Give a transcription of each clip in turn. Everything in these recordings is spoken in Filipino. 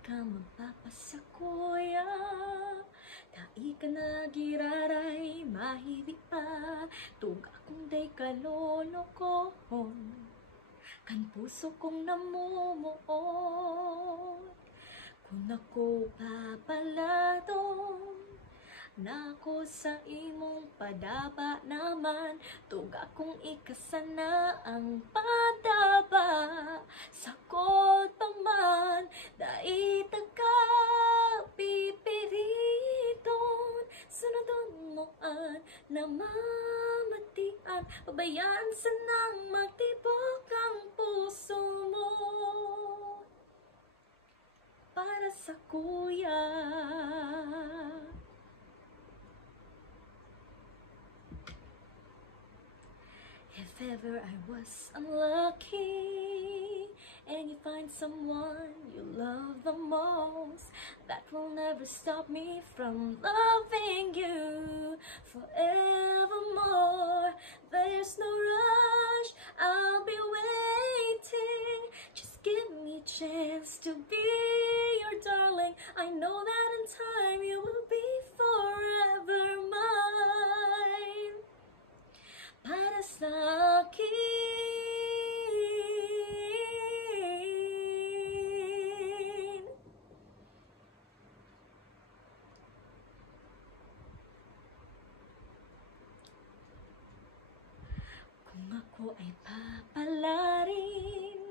ka magpapasakuya, dai ka nagiraray mahiri pa, tuga kung day kalolokohon, kan puso kong namumuot. Kung ako papaladong nako sa imong padaba naman, tuga kung ikasana ang padaba sa kol pa man, dai ka pipiriton, sunodon mo an namamatian, pabayaan sa nang magtibok ang puso mo para sa kuya. If ever I was unlucky and you find someone you love the most, that will never stop me from loving you forevermore. There's no rush, I'll be waiting, just give me a chance to be your darling. I know that in time you will be forever mine. Para sa akin, kung ako ay papalarin,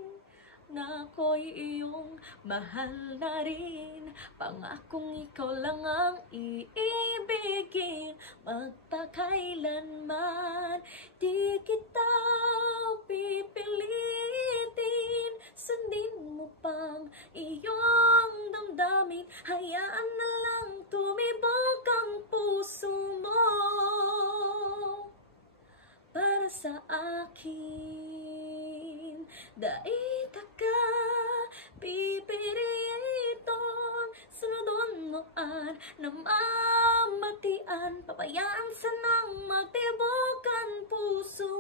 na ako'y iyong mahal na rin, pangakong ikaw lang ang iibigin, magpakailanman. Di kita pipilitin, sundin mo pang iyong damdamin, hayaan na lang tumibok ang puso mo para sa akin. Dai ka pipiriton, sunodon mo an namamatian, papayaan sa nang magtibok ang puso